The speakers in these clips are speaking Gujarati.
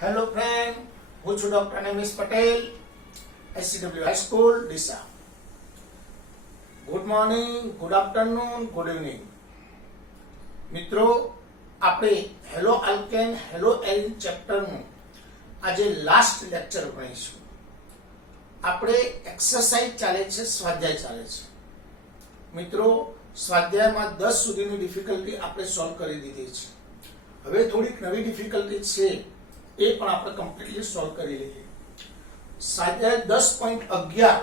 હેલો ફ્રેન્ડ, હું છું doctor Namish Patel, SCW high school Deesa. Good morning, good afternoon, good evening. મિત્રો, આપણે હેલો આલ્કેન હેલો એલ્ડિન ચેપ્ટરનું આજે લાસ્ટ લેક્ચર ભણીશું. આપણે એક્સરસાઇઝ ચાલે છે, સ્વાધ્યાય ચાલે છે. મિત્રો, સ્વાધ્યાયમાં 10 સુધીની ડિફિકલ્ટી આપણે સોલ્વ કરી દીધી છે. હવે થોડીક નવી ડિફિકલ્ટી છે, એ પણ આપણે કમ્પ્લીટલી સોલ્વ કરી લઈએ. સ્વાધ્યાય 10.11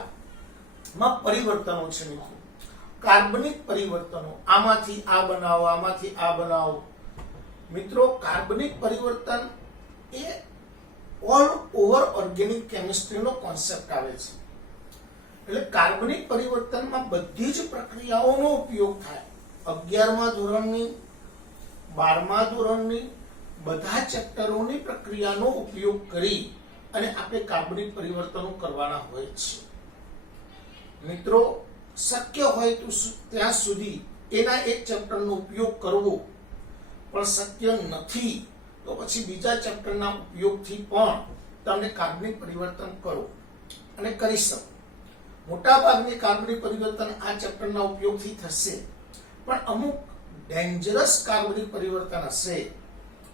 માં પરિવર્તનો છે મિત્રો. કાર્બનિક પરિવર્તનો, આમાંથી આ બનાવો, આમાંથી આ બનાવો. મિત્રો, કાર્બનિક પરિવર્તન એ ઓલ ઓવર ઓર્ગેનિક કેમિસ્ટ્રીનો કોન્સેપ્ટ આવે છે. એટલે કાર્બનિક પરિવર્તનમાં બધી જ પ્રક્રિયાઓનો ઉપયોગ થાય. 11મા ધોરણની, 12મા ધોરણની બધા ચેપ્ટરોની પ્રક્રિયાનો ઉપયોગ કરી અને આપણે કાર્બનિક પરિવર્તનો કરવાના હોય છે. મિત્રો, શક્ય હોય તો ત્યાં સુધી એના એક ચેપ્ટરનો ઉપયોગ કરવો, પણ શક્ય નથી તો પછી બીજા ચેપ્ટરના ઉપયોગથી પણ તમે કાર્બનિક પરિવર્તન કરો અને કરી શકો. મોટાભાગની કાર્બનિક પરિવર્તન આ ચેપ્ટરના ઉપયોગથી થશે, પણ અમુક ડેન્જરસ કાર્બનિક પરિવર્તન હશે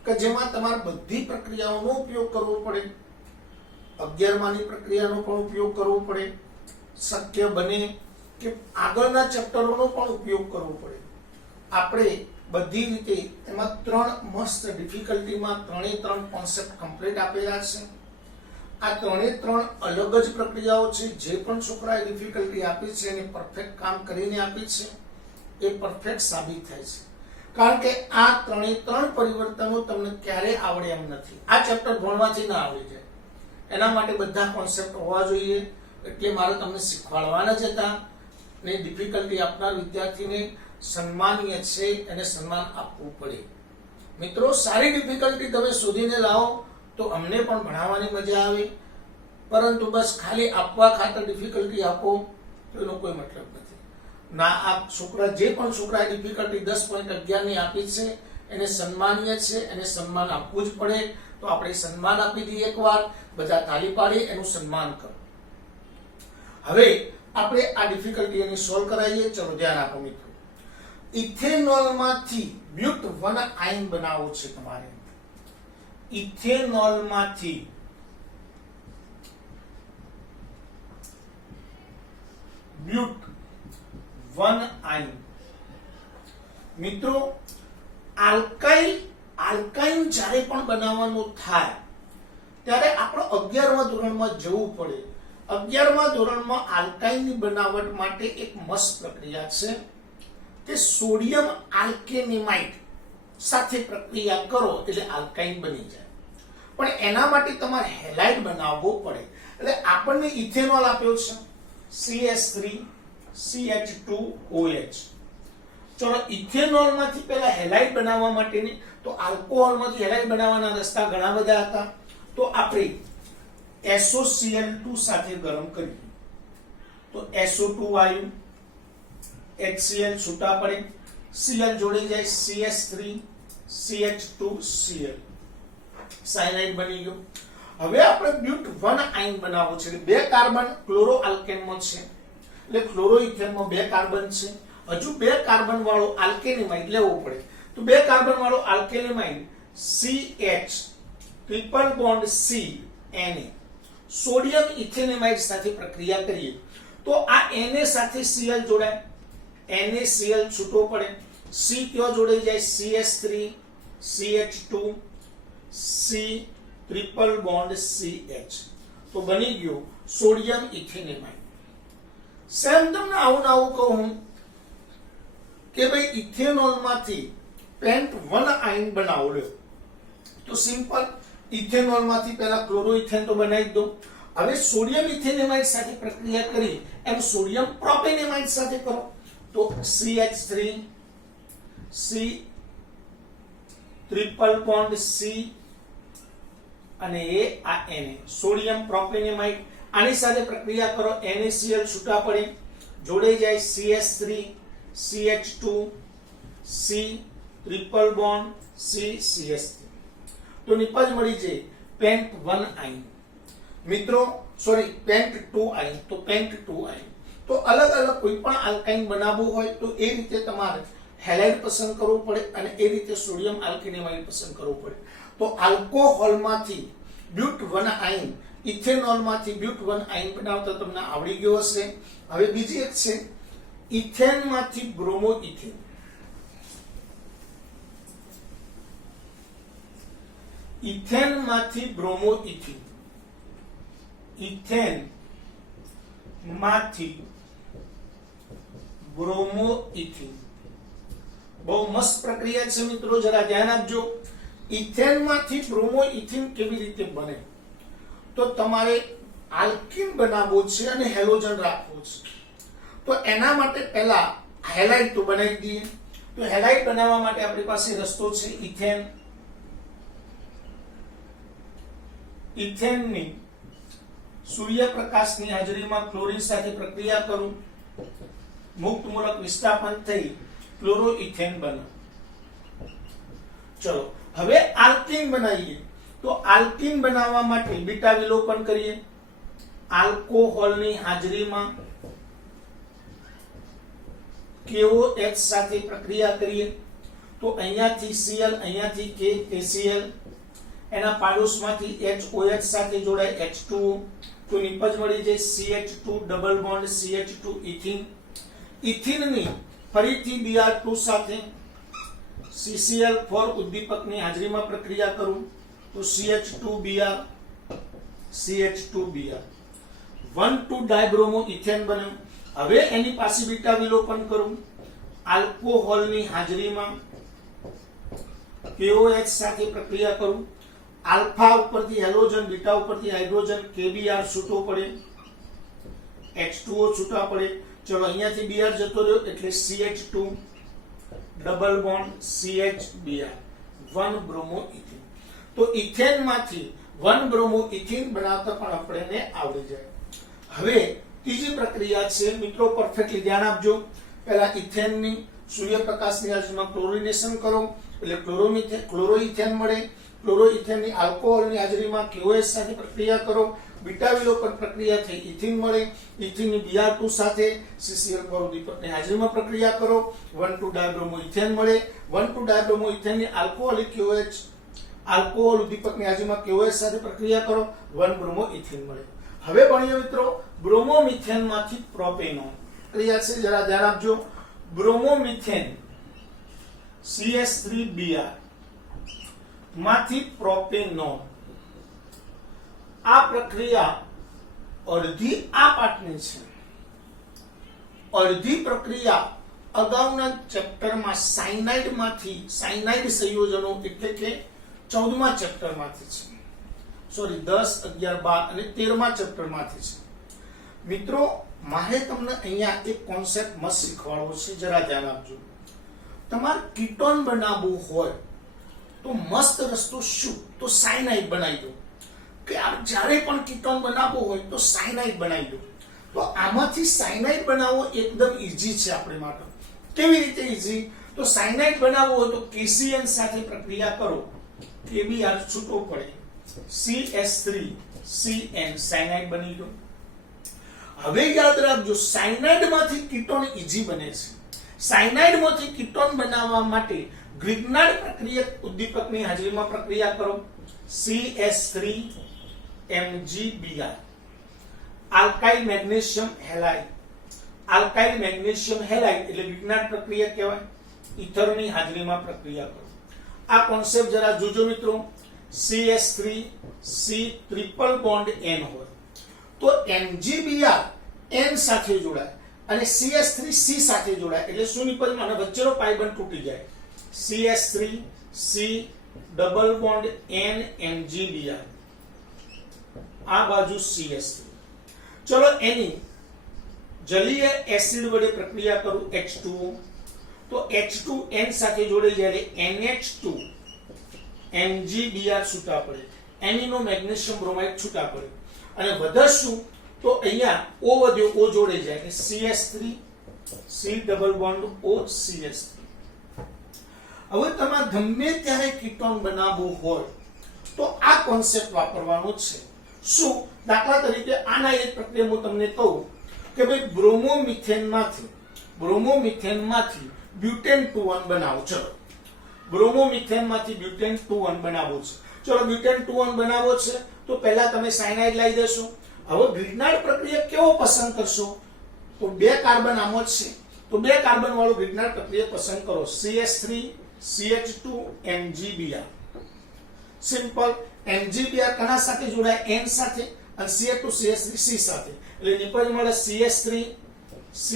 કે જેમાં તમારે બધી પ્રક્રિયાઓનો ઉપયોગ કરવો પડે. 11માની પ્રક્રિયાનો પણ ઉપયોગ કરવો પડે. શક્ય બને કે આગળના ચેપ્ટરોનો પણ ઉપયોગ કરવો પડે. આપણે બધી રીતે એમાં 3 મસ્ત ડિફિકલ્ટીમાં 3 કોન્સેપ્ટ કમ્પ્લીટ આપેલા છે. આ 3 અલગ જ પ્રક્રિયાઓ છે. જે પણ છોકરાએ ડિફિકલ્ટી આપી છે એને પરફેક્ટ કામ કરીને આપી છે, એ પરફેક્ટ સાબિત થાય છે. કારણ કે આ 3 પરિવર્તનો તમને ક્યારે આવડે એમ નથી. આ ચેપ્ટર ભણવાથી ના આવડી જાય. એના માટે બધા કોન્સેપ્ટ હોવા જોઈએ. એટલે મારે તમને શીખવાડવાના જ હતા. ને ડિફિકલ્ટી આપનાર વિદ્યાર્થીને સન્માનીય છે, એને સન્માન આપવું પડે. મિત્રો, સારી ડિફિકલ્ટી તમે શોધીને લાવો તો અમને પણ ભણાવવાની મજા આવે. પરંતુ બસ ખાલી આપવા ખાતર ડિફિકલ્ટી આપો તો એનો કોઈ મતલબ નથી. ના, આ છોકરા જે પણ છોકરાએ ડિફિકલ્ટી 10.11ની આપી છે એને સન્માનીય છે, એને સન્માન આપવું જ પડે. તો આપણે સન્માન આપી દઈએ એકવાર, બધા તાળી પાડી એનું સન્માન કરો. હવે આપણે આ ડિફિકલ્ટી એની સોલ્વ કરાવીએ. ચલો ધ્યાન આપો મિત્રો. ઇથેનોલમાંથી બ્યુટ 1 આયન બનાવવું છે તમારે. ઇથેનોલમાંથી બ્યુટ 1 આયન. મિત્રો, આલ્કાઇન જ્યારે પણ બનાવવાનું થાય ત્યારે આપણે 11મા ધોરણમાં જવું પડે. 11મા ધોરણમાં આલ્કાઇનની બનાવટ માટે એક મસ્ત પ્રક્રિયા છે કે સોડિયમ આલ્કેનેમાઇડ સાથે પ્રક્રિયા કરો એટલે આલ્કાઇન બની જાય. પણ એના માટે તમારે હેલાઇડ બનાવવો પડે. એટલે આપણને ઇથેનોલ આપ્યો છે, CH3 CH2OH. ચલો, ઇથેનોલમાંથી પહેલા હેલાઇડ બનાવવા માટેની, તો આલ્કોહોલમાંથી હેલાઇડ બનાવવાના રસ્તા ઘણા બધા હતા. તો આપણે SOCl2 સાથે ગરમ કરીએ તો SO2 આવ્યું, HCl છૂટા પડે, Cl જોડી જાય, CH3 CH2Cl, સાયનાઇડ બની ગયો. હવે આપણે બ્યુટ 1 આયન બનાવવો છે. 2 કાર્બન ક્લોરો આલ્કેનમાં છે, એટલે ક્લોરોઇથેનમાં 2 કાર્બન છે. હજુ 2 કાર્બન વાળો આલ્કેનેમાઇડ લેવો પડે. તો 2 કાર્બન વાળો આલ્કેનેમાઇડ CH triple bond C Na sodium ઇથેનેમાઇડ સાથે પ્રક્રિયા કરીએ તો આ Na સાથે Cl જોડાય, NaCl છૂટો પડે, C ક્યાં જોડાઈ જાય, CH3 CH2 C triple bond CH. તો બની ગયો સોડિયમ ઇથેનેમાઇડ. સેમ તમને આવું કહું કે ભાઈ ઇથેનોલમાંથી પેન્ટ 1 આયન બનાવો લ્યો તો સિમ્પલ. ઇથેનોલમાંથી પહેલા ક્લોરોઇથેન તો બનાવી દો. હવે સોડિયમ ઇથેનેમાઇડ સાથે પ્રક્રિયા કરી એમ સોડિયમ પ્રોપેનેમાઇડ સાથે કરો તો CH3 C triple bond C અને એ આ Na સોડિયમ પ્રોપેનેમાઇડ. આની સાથે પ્રક્રિયા કરો, NaCl છૂટા પડે, જોડે જાય CH3 CH2 C triple bond C CH3. તો નિપજ મળી જાય પેન્ટ 1 આયન, મિત્રો સોરી પેન્ટ 2 આયન, તો પેન્ટ 2 આયન. તો અલગ અલગ કોઈ પણ આલ્કાઇન બનાવવું હોય તો એ રીતે તમારે હેલાઇડ પસંદ કરવું પડે અને એ રીતે સોડિયમ આલ્કેનેમાઇડ પસંદ કરવું પડે. તો આલ્કોહોલમાંથી બ્યુટ 1 આયન, ઇથેનોલમાંથી બ્યુટ 1 આયન બનાવતા તમને આવડી ગયો હશે. હવે બીજી એક છે ઇથેનમાંથી બ્રોમો ઇથેન. ઇથેનમાંથી બ્રોમો ઇથેન, ઇથેનમાંથી બ્રોમો ઇથેન. બહુ મસ્ત પ્રક્રિયા છે મિત્રો, જરા ધ્યાન આપજો. ઇથેનમાંથી બ્રોમો ઇથેન કેવી રીતે બને? તો તમારે આલ્કીન બનાવવો છે અને હેલોજન રાખવો છે. તો એના માટે પહેલા હેલાઇડ તો બનાવી દઈએ. તો હેલાઇડ બનાવવા માટે આપણી પાસે રસ્તો છે ઇથેન. ઇથેનની સૂર્યપ્રકાશની હાજરીમાં ક્લોરીન સાથે પ્રક્રિયા કરું, મુક્ત મૂલક વિસ્થાપન થઈ ક્લોરોઇથેન બને. ચલો હવે આલ્કીન બનાવીએ. તો આલ્કીન બનાવવા માટે બીટા વિલોપન કરીએ. આલ્કોહોલની હાજરીમાં KOH સાથે પ્રક્રિયા કરીએ. તો અહીંયાથી Cl, અહીંયાથી KCl, એના પાડોશમાંથી HOH સાથે જોડાય H2O. તો નિપજ મળી જાય CH2 double bond CH2 ethene. ઇથિનની ફરીથી Br2 સાથે CCl4 ઉદ્દીપકની હાજરીમાં પ્રક્રિયા કરું તો CH2Br, CH2Br 1,2 ડાયબ્રોમો ઇથેન બન્યું. હવે એની પાસે બીટા વિલોપન કરું. આલ્કોહોલની હાજરીમાં KOH સાથે પ્રક્રિયા કરું. આલ્ફા ઉપરથી હેલોજન, બીટા ઉપરથી હાઇડ્રોજન, KBr છૂટો પડે, H2O છૂટા પડે. ચલો અહીંયાથી Br જતો રહ્યો એટલે CH2 double bond CHBr 1 bromo ethane. તો ઇથેનમાંથી 1 બ્રોમો ઇથેન બનાવતા પણ આપણને આવડી જાય. હવે ત્રીજી પ્રક્રિયા છે મિત્રો, પરફેક્ટલી ધ્યાન આપજો. પહેલા ઇથેનની સૂર્યપ્રકાશની હાજરીમાં ક્લોરિનેશન કરો એટલે ક્લોરોઇથેન મળે. ક્લોરોઇથેનની આલ્કોહોલની હાજરીમાં KOH સાથે પ્રક્રિયા કરો, બીટા વિલોપન પ્રક્રિયા થઈ ઇથિન મળે. ઇથિનની Br2 સાથે CCl4 ઉદ્દીપકની હાજરીમાં પ્રક્રિયા કરો, 1,2 ડાયબ્રોમો ઇથેન મળે. 1,2 ડાયબ્રોમો ઇથેનની આલ્કોહોલિક KOH, આલ્કોહોલ ઉદ્દીપકની હાજરીમાં KOH સાથે પ્રક્રિયા કરો, 1 બ્રોમો ઇથેન મળે. હવે ભણીએ મિત્રો બ્રોમોમિથેનમાંથી પ્રોપેનોન. પ્રક્રિયા છે, જરા ધ્યાન આપજો. બ્રોમોમિથેન CS3Br માંથી પ્રોપેનોન. આ પ્રક્રિયા અડધી આ પાઠની છે, અડધી પ્રક્રિયા અગાઉના ચેપ્ટરમાં સાયનાઇડ સંયોજનો એટલે કે 14મા ચેપ્ટરમાંથી છે. સોરી 10, 11, 12 અને 13મા ચેપ્ટરમાંથી છે. મિત્રો મારે તમને અહીંયા એક કોન્સેપ્ટ મસ્ત શીખવાડવો છે, જરા ધ્યાન આપજો. તમારે કીટોન બનાવવું હોય તો મસ્ત રસ્તો શું? તો સાયનાઇડ બનાવી દો. કે જ્યારે પણ કીટોન બનાવવો હોય તો સાયનાઇડ બનાવી દો. તો આમાંથી સાયનાઇડ બનાવવો એકદમ ઈઝી છે આપણે માટે. કેવી રીતે ઈઝી? તો સાયનાઇડ બનાવવો હોય તો KCN સાથે પ્રક્રિયા કરો, KBr છૂટો પડે, CS3CN સાયનાઇડ બની ગયો. હવે યાદ રાખજો, સાયનાઇડમાંથી કીટોન ઈઝી બને છે. સાયનાઇડમાંથી કીટોન બનાવવા માટે ગ્રિગ્નાર્ડ પ્રક્રિયક ઉદ્દીપકની હાજરીમાં પ્રક્રિયા કરો, CS3MgBr. Alkyl magnesium halide, alkyl magnesium halide એટલે ગ્રિગ્નાર્ડ પ્રક્રિયા કહેવાય. ઇથરની હાજરીમાં પ્રક્રિયા કરો. આ કોન્સેપ્ટ જરા જોજો મિત્રો. CS3C ટ્રિપલ બોન્ડ N હોય તો MgBr N સાથે જોડાય અને CS3C સાથે જોડાય એટલે શું નીકળે? અને વચ્ચેનો પાઇબંધ તૂટી જાય. CS3C double bond N MgBr, આ બાજુ CS3. ચલો એની જલીય એસિડ વડે પ્રક્રિયા કરું, H2O. તો H2N સાથે જોડે જ્યારે NH2 MgBr છૂટા પડે, એનીનો મેગ્નેશિયમ બ્રોમાઇડ છૂટા પડે અને વધશું તો અહીંયા O વધ્યો, O જોડે જાય એટલે CS3 C double bond O CS3. હવે તમારે ગમે ત્યારે કીટોન બનાવવું હોય તો આ કોન્સેપ્ટ વાપરવાનો છે. શું? દાખલા તરીકે આના એક પ્રક્રિયા હું તમને કહું કે ભાઈ બ્રોમોમિથેનમાંથી બ્યુટેન 2 બનાવો. ચલો બ્રોમોમિથેનમાંથી બ્યુટેન 2 બનાવવો છે. ચલો બ્યુટેન 2 બનાવવો છે તો પહેલા તમે સાયનાઇડ લાવી દેશો. હવે ગ્રિગ્નાર્ડ પ્રક્રિયા કેવો પસંદ કરશો? તો 2 કાર્બન આમાં જ છે તો 2 કાર્બન વાળો ગ્રિગ્નાર્ડ પ્રક્રિયા પસંદ કરો. CH3 CH2 MgBr. Simple. MgBr કના સાથે જોડાય? N સાથે અને CH2 CH3 C સાથે. એટલે નિપજ મળે CH3 C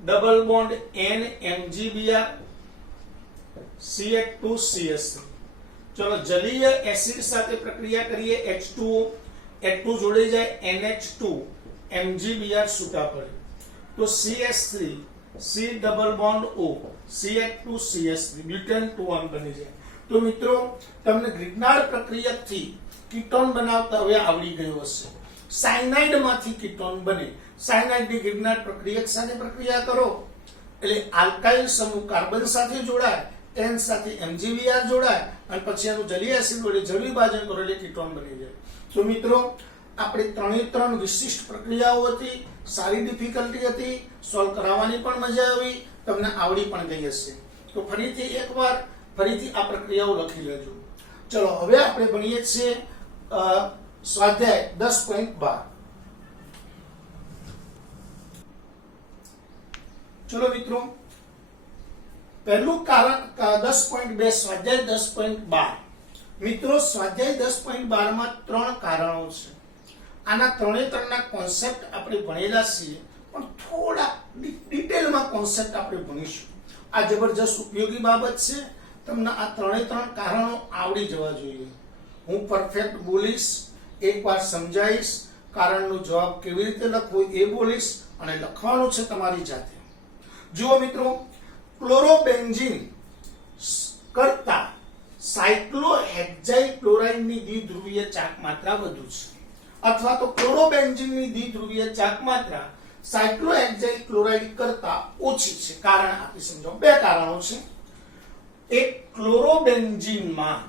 double bond N MgBr CH2 CH3. ચલો જલીય એસિડ સાથે પ્રક્રિયા કરીએ. H2O જોડાઈ જાય NH2 MgBr છૂટા પડે તો CH3 C double bond O CH2 CH3 butane 2 બની જાય. તો મિત્રો તમને ગ્રિગ્નાર્ડ પ્રક્રિયાથી કીટોન બનાવતા હવે આવડી ગયું હશે. સાયનાઇડ માંથી કીટોન બને. સાયનાઇડ ની ગ્રિગ્નાર્ડ પ્રક્રિયા સાથે પ્રક્રિયા કરો એટલે આલ્કાઇલ સમૂહ કાર્બન સાથે જોડાય, N સાથે MgBr જોડાય અને પછી એનું જલીય એસિડ વડે જળ વિભાજન કરો એટલે કીટોન બની જાય. તો મિત્રો આપણે 3 વિશિષ્ટ પ્રક્રિયાઓ હતી. સારી ડિફિકલ્ટી હતી, સોલ્વ કરાવવાની પણ મજા આવી, તમને આવડી પણ ગઈ હશે. તો ફરીથી આ પ્રક્રિયાઓ લખી લેજો. ચલો હવે આપણે ભણીએ છીએ સ્વાધ્યાય 10.12. ચલો મિત્રો પહેલું કારણ 10.2 સ્વાધ્યાય 10.12. મિત્રો સ્વાધ્યાય 10.12 માં 3 કારણો છે. આના ત્રણેના કોન્સેપ્ટ આપણે ભણેલા છીએ પણ થોડા ડિટેલમાં કોન્સેપ્ટ આપણે ભણીશું. આ જબરજસ્ત ઉપયોગી બાબત છે. તમને આ 3 કારણો આવડી જવા જોઈએ. હું પરફેક્ટ બોલીશ, એકવાર સમજાવીશ, કારણનો જવાબ કેવી રીતે લખવો એ બોલીશ અને લખવાનું છે તમારી જાતે. જુઓ મિત્રો, ક્લોરોબેન્ઝીન કરતા સાયક્લોહેક્સાઇલ ક્લોરાઇડની દ્વિધ્રુવીય ચાક માત્રા વધુ છે અથવા તો ક્લોરોબેન્ઝીનની દ્વિધ્રુવીય ચાક માત્રા સાયક્લોહેક્સાઇલ ક્લોરાઇડ કરતા ઓછી છે. કારણ આપી સમજો. 2 કારણો છે. એક, ક્લોરોબેન્ઝીનમાં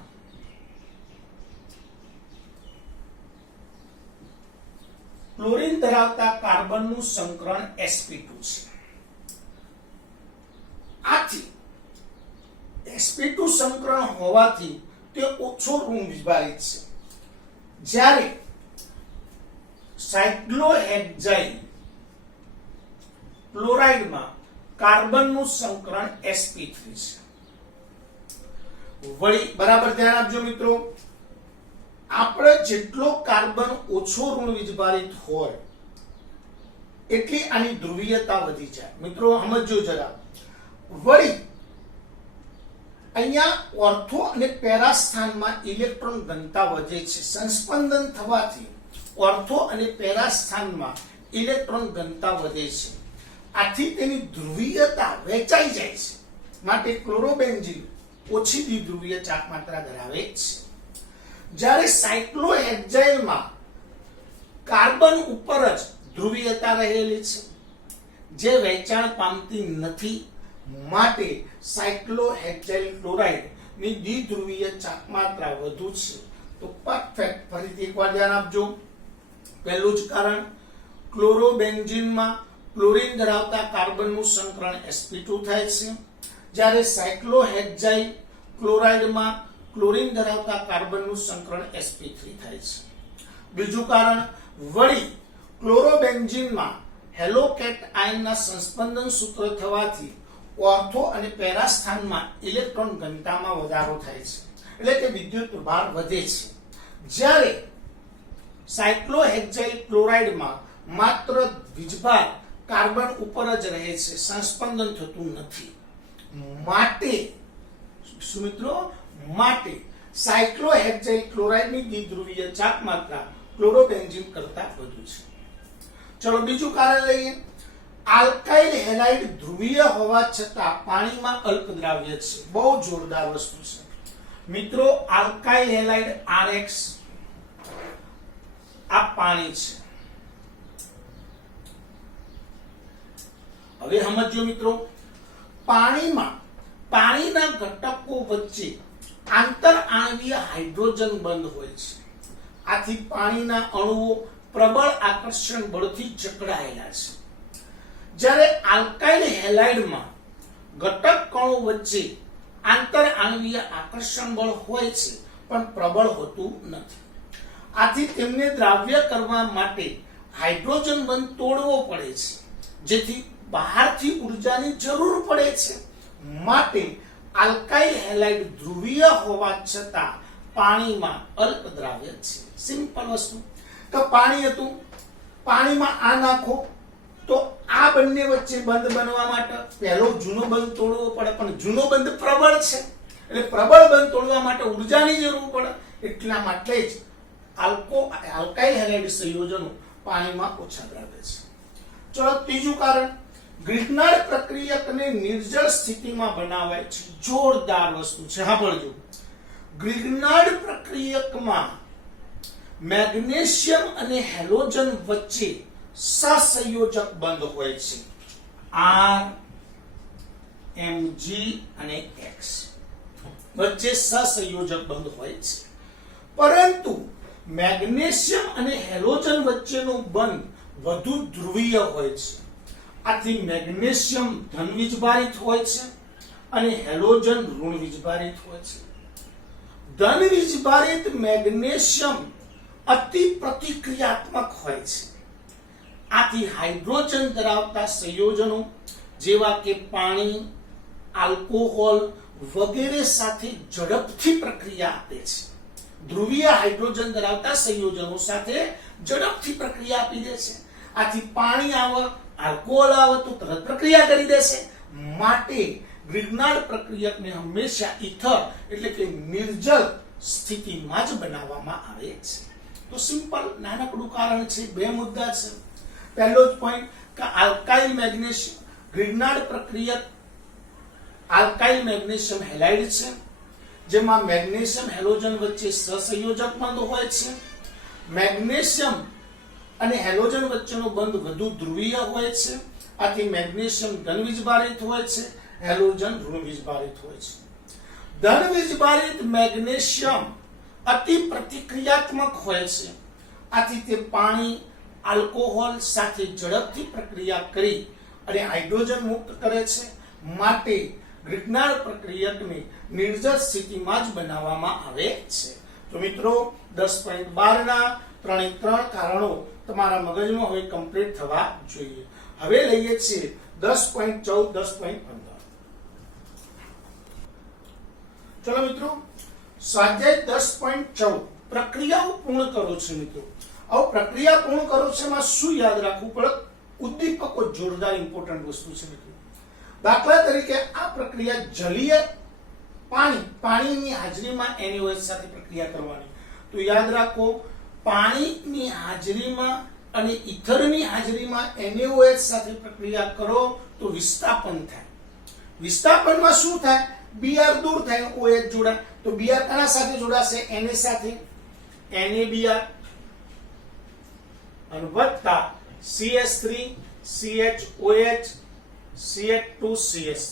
ક્લોરીન ધરાવતા કાર્બનનું સંકરણ sp2 છે. આથી sp2 સંકરણ હોવાથી તે ઓછો ઋણ વિભાજિત છે. જ્યારે સાયક્લોહેક્સાઇલ ક્લોરાઇડમાં કાર્બનનું સંકરણ sp3 છે. વળી બરાબર ધ્યાન આપજો મિત્રો, આપણે જેટલો કાર્બન ઓછો ઋણ વિભાજિત હોય એટલી આની ધ્રુવીયતા વધી જાય. મિત્રો સમજો જરા. વળી અહીંયા ઓર્થો અને પેરા સ્થાનમાં ઇલેક્ટ્રોન ઘનતા વધે છે. સંસ્પંદન થવાથી ઓર્થો અને પેરા સ્થાનમાં ઇલેક્ટ્રોન ઘનતા વધે છે. આથી તેની ધ્રુવીયતા વહેંચાઈ જાય છે. માટે ક્લોરોબેન્ઝીન ઓછી દ્વિધ્રુવીય ચાક માત્રા ધરાવે છે. જ્યારે સાયક્લોહેક્સાઇલમાં કાર્બન ઉપર જ ધ્રુવીયતા રહેલી છે જે વહેંચાણ પામતી નથી. માટે સાયક્લોહેક્સાઇલ ક્લોરાઇડ ની દ્વિધ્રુવીય ચાક માત્રા વધુ છે. તો પરફેક્ટ. ફરીથી એકવાર ધ્યાન આપજો. પહેલું જ કારણ, ક્લોરોબેન્ઝીનમાં ક્લોરીન ધરાવતા કાર્બનનું સંકરણ sp2 થાય છે, જ્યારે સાયક્લોહેક્સાઇલ ક્લોરાઇડમાં ક્લોરીન ધરાવતા કાર્બનનું સંકરણ sp3 થાય છે. બીજું કારણ, વળી ક્લોરોબેન્ઝીનમાં હેલોકેટ આયનના સંસ્પંદન સૂત્ર થવાથી ઓર્થો અને પેરા સ્થાનમાં ઇલેક્ટ્રોન ઘનતામાં વધારો થાય છે, એટલે કે વિદ્યુત પ્રભાર વધે છે. જ્યારે સાયક્લોહેક્સાઇલ ક્લોરાઇડમાં માત્ર વીજભાર કાર્બન ઉપર જ રહે છે, સંસ્પંદન થતું નથી. માટે શું મિત્રો? માટે સાયક્લોહેક્સાઇલ ક્લોરાઇડની દ્વિધ્રુવીય ચાક માત્રા ક્લોરોબેન્ઝીન કરતા વધુ છે. ચલો બીજું કારણ લઈએ. આલ્કાઇલ હેલાઇડ ધ્રુવીય હોવા છતાં પાણીમાં અલ્પદ્રાવ્ય છે. બહુ જોરદાર વસ્તુ છે મિત્રો. આલ્કાઇલ હેલાઇડ RX આ પાણી છે. હવે સમજો મિત્રો, પાણીના ઘટકો વચ્ચે આંતર આણવીય હાઇડ્રોજન બંધ હોય છે. આથી પાણીના અણુઓ પ્રબળ આકર્ષણ બળથી જકડાયેલા છે. જ્યારે આલ્કાઇલ હેલાઇડમાં ઘટક કણો વચ્ચે આંતર આણવીય આકર્ષણ બળ હોય છે પણ પ્રબળ હોતું નથી. આથી તેમને દ્રાવ્ય કરવા માટે હાઇડ્રોજન બંધ તોડવો પડે છે, જેથી બહારથી ઉર્જાની જરૂર પડે છે. માટે આલ્કાઇલ હેલાઇડ ધ્રુવીય હોવા છતાં પાણીમાં અલ્પ દ્રાવ્ય છે. સિમ્પલ વસ્તુ કે પાણી હતું, પાણીમાં આ નાખો તો આ બંને વચ્ચે બંધ બનવા માટે પહેલો જૂનો બંધ તોડવો પડે, પણ જૂનો બંધ પ્રબળ છે એટલે પ્રબળ બંધ તોડવા માટે ઉર્જાની જરૂર પડે. એટલા માટે જ આલ્કાઇલ હેલાઇડ સંયોજનો પાણીમાં ઓછા દ્રાવ્ય છે. ચલો ત્રીજું કારણ, ગ્રિગ્નાર્ડ પ્રક્રિયકને નિર્જળ સ્થિતિમાં બનાવાય છે. જોરદાર વસ્તુ છે, સાંભળજો. ગ્રિગ્નાર્ડ પ્રક્રિયકમાં મેગ્નેશિયમ અને હેલોજન વચ્ચે સહસંયોજક બંધ હોય છે. R, Mg અને X વચ્ચે સહસંયોજક બંધ હોય છે. પરંતુ મેગ્નેશિયમ અને હેલોજન વચ્ચેનો બંધ વધુ ધ્રુવીય હોય છે. આથી મેગ્નેશિયમ ધન વીજભારિત હોય છે અને હેલોજન ઋણ વીજભારિત હોય છે. ધન વીજભારિત મેગ્નેશિયમ અતિ પ્રતિક્રિયાત્મક હોય છે. આથી હાઇડ્રોજન ધરાવતા સંયોજનો જેવા કે પાણી, આલ્કોહોલ વગેરે સાથે ઝડપથી પ્રક્રિયા આપે છે. ધ્રુવીય હાઇડ્રોજન ધરાવતા સંયોજનો સાથે ઝડપથી પ્રક્રિયા આપી દે છે. આથી પાણી આવે, આલ્કોહોલ આવે તો તરત પ્રક્રિયા કરી દેશે. માટે ગ્રિગ્નાર્ડ પ્રક્રિયકને હંમેશા ઇથર એટલે કે નિર્જળ સ્થિતિમાં જ બનાવવામાં આવે છે. તો સિમ્પલ નાનકડું કારણ છે, બે મુદ્દા છે. પહેલો જ પોઈન્ટ કે આલ્કાઇલ મેગ્નેશિયમ, ગ્રિગ્નાર્ડ પ્રક્રિયક આલ્કાઇલ મેગ્નેશિયમ હેલાઇડ છે, જેમાં મેગ્નેશિયમ હેલોજન વચ્ચે સહસંયોજક બંધ હોય છે. મેગ્નેશિયમ અને હેલોજન વચ્ચેનો બંધ વધુ ધ્રુવીય હોય છે. આથી મેગ્નેશિયમ ધન વીજભારિત હોય છે, હેલોજન ઋણ વીજભારિત હોય છે. ધન વીજભારિત મેગ્નેશિયમ અતિ પ્રતિક્રિયાત્મક હોય છે. આથી તે પાણી, આલ્કોહોલ સાથે ઝડપથી પ્રક્રિયા કરી અને હાઇડ્રોજન મુક્ત કરે છે. માટે ગ્રિગ્નાર્ડ પ્રક્રિયકને નિર્જળ સ્થિતિમાં જ બનાવવામાં આવે છે. તો મિત્રો 10.12 ના 3 કારણો તમારા મગજમાં હવે કમ્પ્લીટ થવા જોઈએ. હવે લઈએ છીએ 10.14, 10.15. ચલો મિત્રો, સ્વાધ્યાય 10.14 પ્રક્રિયાઓ પૂર્ણ કરો છો. મિત્રો હવે પ્રક્રિયા પૂર્ણ કરો છો એમાં શું યાદ રાખવું પડે? ઉદ્દીપકો જોરદાર ઇમ્પોર્ટન્ટ વસ્તુ છે મિત્રો. દાખલા તરીકે આ પ્રક્રિયા જલીય પાણીની હાજરીમાં NaOH સાથે પ્રક્રિયા કરવાની. તો યાદ રાખો, પાણીની હાજરીમાં અને ઇથરની હાજરીમાં NaOH સાથે પ્રક્રિયા કરો તો વિસ્થાપન થાય. વિસ્થાપનમાં શું થાય? Br દૂર થાય, OH જોડાય. તો Br કના સાથે જોડાશે? Na સાથે, NaBr અને વત્તા CS3 CHOH CH2CS.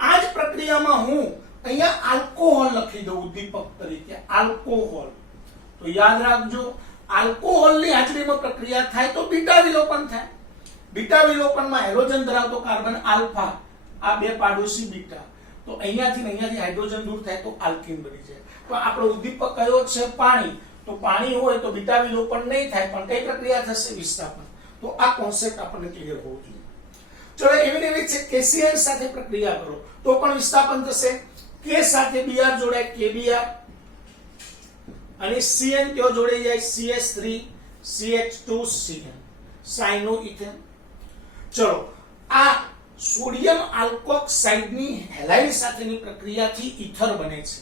આ જ પ્રક્રિયામાં હું અહીંયા આલ્કોહોલ લખી દઉં ઉદ્દીપક તરીકે, આલ્કોહોલ. તો યાદ રાખજો, આલ્કોહોલની હાજરીમાં પ્રક્રિયા થાય તો બીટા વિલોપન થાય. બીટા વિલોપનમાં હેલોજન ધરાવતો કાર્બન આલ્ફા, આ બે પાડોશી બીટા, તો અહીંયાથી હાઇડ્રોજન દૂર થાય તો આલ્કીન બની જાય. તો આપણો ઉદ્દીપક કયો છે? પાણી. તો પાણી હોય તો બીટા વિલોપન નહીં થાય, પણ કઈ પ્રક્રિયા થશે? વિસ્થાપન. તો આ કોન્સેપ્ટ આપણને ક્લિયર હોવો જોઈએ. ચલો એવી છે KCl સાથે પ્રક્રિયા કરો તો પણ વિસ્થાપન થશે. K સાથે Br જોડાય, KBr, અને Cn ત્યાં જોડાઈ જાય, CS3 CH2Cn, સાયનોઇથેન. ચલો આ સોડિયમ આલ્કોક્સાઇડની હેલાઇડ સાથેની પ્રક્રિયાથી ઇથર બને છે.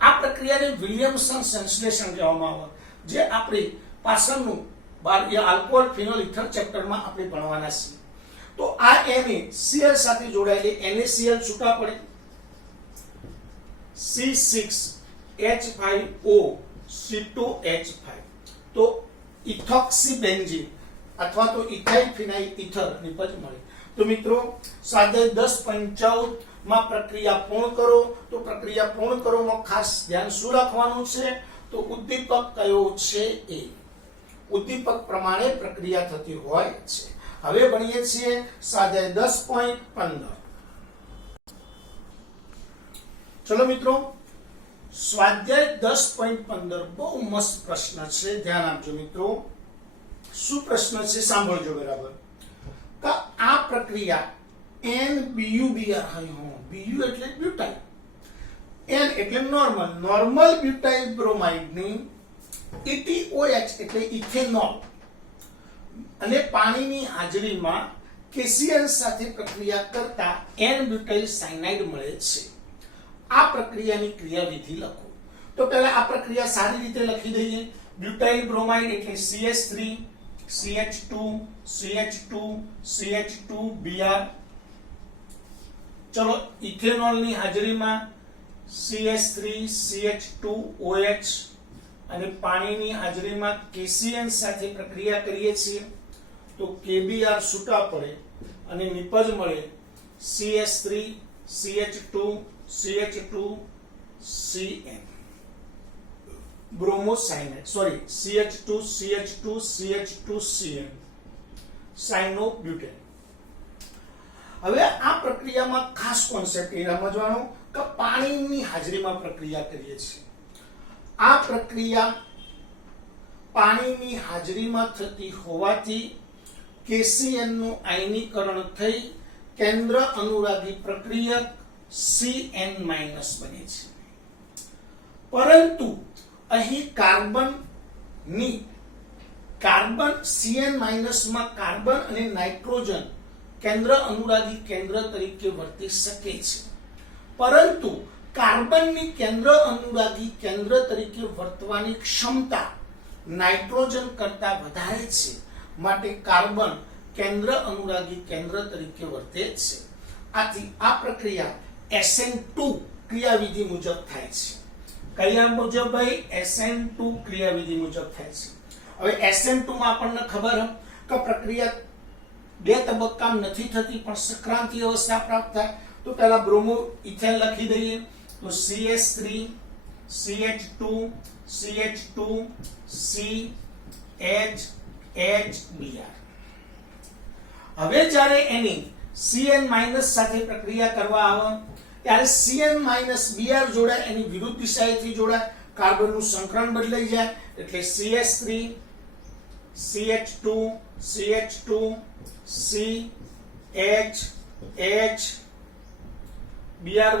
આ પ્રક્રિયાને વિલિયમસન સંશ્લેષણ કહેવામાં આવે, જે આપણે પાછળનું આલ્કોહોલ ફિનોલ ઇથર ચેપ્ટરમાં આપણે ભણવાના છીએ. તો આ NaCl સાથે જોડાયેલી NaCl છૂટા પડે, C6H5O C2H5, તો ઇથોક્સીબેન્ઝીન અથવા તો ઇથાઇલ ફિનાઇલ ઇથર નિપજ મળે. તો મિત્રો સ્વાધ્યાય 10.14 માં પ્રક્રિયા પૂર્ણ કરો. તો પ્રક્રિયા પૂર્ણ કરવામાં ખાસ ધ્યાન શું રાખવાનું છે? તો ઉદ્દીપક કયો છે એ ઉદ્દીપક પ્રમાણે પ્રક્રિયા થતી હોય છે. હવે ભણીએ છીએ સ્વાધ્યાય 10.15. ચલો મિત્રો, સ્વાધ્યાય 10.15 બહુ મસ્ત પ્રશ્ન છે. ધ્યાન આપજો મિત્રો. શું પ્રશ્ન છે સાંભળજો બરાબર. કે આ પ્રક્રિયા NBUBR BU એટલે બ્યુટાઇલ, N એટલે નોર્મલ બ્યુટાઇલ બ્રોમાઇડ ની ETOH એટલે ઇથેનોલ અને પાણીની હાજરીમાં KCl સાથે પ્રક્રિયા કરતા N-બ્યુટાઇલ સાયનાઇડ મળે છે. આ પ્રક્રિયાની ક્રિયાવિધિ લખો. તો પહેલા આ પ્રક્રિયા સારી રીતે લખી દઈએ. બ્યુટાઇલ બ્રોમાઇડ એટલે CH3 CH2 CH2 CH2 Br. ચલો, ઇથેનોલની હાજરીમાં CH3 CH2OH અને પાણીની હાજરીમાં KCl સાથે પ્રક્રિયા કરીએ છીએ તો KBr છૂટા પડે અને નિપજ મળે CH3 CH2 CH2 CN બ્રોમોસાયનાઇડ CH2 CH2 CH2 CN સાયનોબ્યુટેન. હવે આ પ્રક્રિયામાં ખાસ કોન્સેપ્ટ એ સમજવાનો કે પાણીની હાજરીમાં પ્રક્રિયા કરીએ છીએ. આ પ્રક્રિયા પાણીની હાજરીમાં થતી હોવાથી KCl નું આયનીકરણ થઈ કેન્દ્ર અનુરાગી પ્રક્રિયક CN- બને છે. પરંતુ અહીં કાર્બન CN- માં કાર્બન અને નાઇટ્રોજન કેન્દ્ર અનુરાગી કેન્દ્ર તરીકે વર્તી શકે છે. પરંતુ કાર્બનની કેન્દ્ર અનુરાગી કેન્દ્ર તરીકે વર્તવાની ક્ષમતા નાઇટ્રોજન કરતા વધારે છે. માટે કાર્બન કેન્દ્ર અનુરાગી કેન્દ્ર તરીકે વર્તે છે. આથી આ પ્રક્રિયા SN2 ક્રિયાવિધિ મુજબ થાય છે. કયા મુજબ ભાઈ? SN2 ક્રિયાવિધિ મુજબ થાય છે. હવે SN2 માં આપણને ખબર કે પ્રક્રિયા બે તબક્કામાં નથી થતી પણ સક્રાંતિ અવસ્થા પ્રાપ્ત થાય. તો પહેલા બ્રોમો ઇથેન લખી દઈએ. તો CH3 CH2 CH2 CHHBr. હવે જ્યારે એની CN- સાથે પ્રક્રિયા કરવા આવે ત્યારે CN-Br જોડાય, એની વિરુદ્ધ દિશાએથી જોડાય, કાર્બનનું સંકરણ બદલાઈ જાય એટલે CH3 CH2 CH2 CHHBr